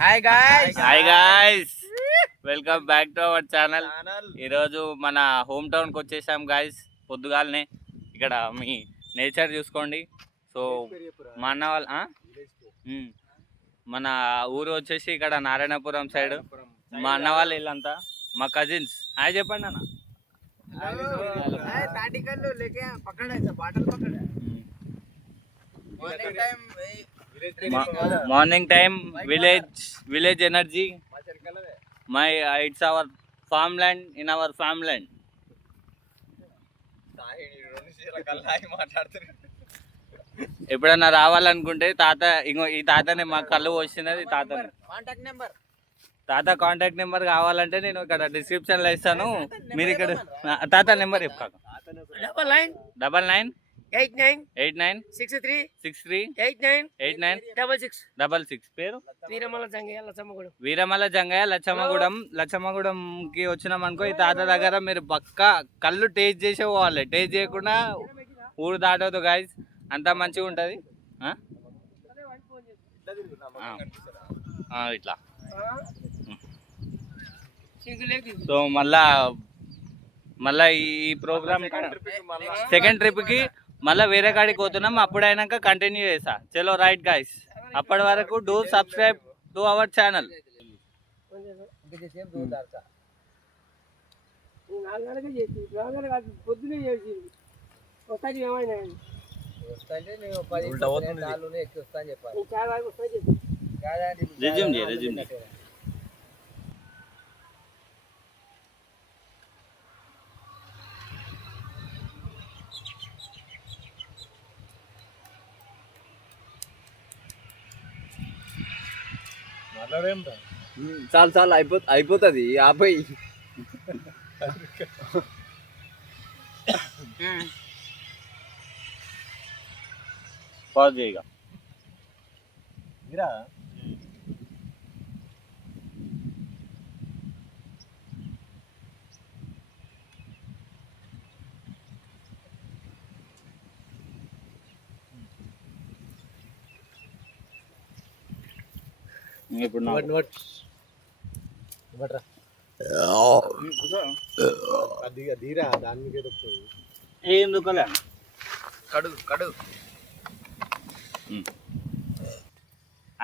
Hi guys welcome back to our channel. ఈరోజు మన home టౌన్కి వచ్చేసాం గాయ్స్. పొద్దుగాలనే ఇక్కడ మీ నేచర్ చూసుకోండి. సో మా అన్న వాళ్ళ మన ఊరు వచ్చేసి ఇక్కడ నారాయణపురం సైడ్. మా అన్న వాళ్ళు వీళ్ళంతా మా కజిన్స్. హాయ్ చెప్పండి అన్న. Morning time village energy. It's our farm land in our farm land. ఎప్పుడన్నా రావాలనుకుంటే ఈ తాతనే మా కళ్ళు వచ్చినది తాత కాంటాక్ట్ నెంబర్ కావాలంటే నేను ఇక్కడ డిస్క్రిప్షన్ లో ఇస్తాను. మీరు ఇక్కడ తాత నెంబర్ చెప్తాను. 99896363898966. పేరు వీరమల జంగయ్య లచ్చమ్మగూడెంకి వచ్చినాం అనుకో. ఈ తాత దగ్గర మీరు పక్కా కళ్ళు టేస్ట్ చేసే పోవాలి. టేస్ట్ చేయకుండా ఊరు దాటవద్దు గాయస్. అంతా మంచిగా ఉంటుంది. ఇట్లా సో మళ్ళా ఈ ప్రోగ్రామ్ సెకండ్ ట్రిప్కి మళ్ళీ వేరే కాడికి పోతున్నాం. అప్పుడైనాక కంటిన్యూ చేస్తా. చలో రైట్ గాయ్స్. అప్పటి వరకు do subscribe to our channel. Resume చాలు అయిపోతుంది. ఆపై పాజ్ చేయగా ఇప్పుడు ఎందుకలే కడుగు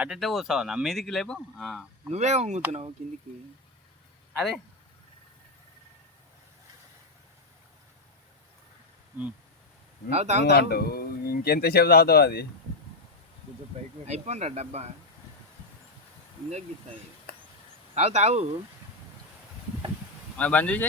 అటే పోసావు నా మీదికి లేపు. నువ్వే వంగుతున్నావు కిందికి. అరే ఇంకెంతసేపు తాగుతావు? అది అయిపోయినరా డబ్బా తాగు బంద్ చేసి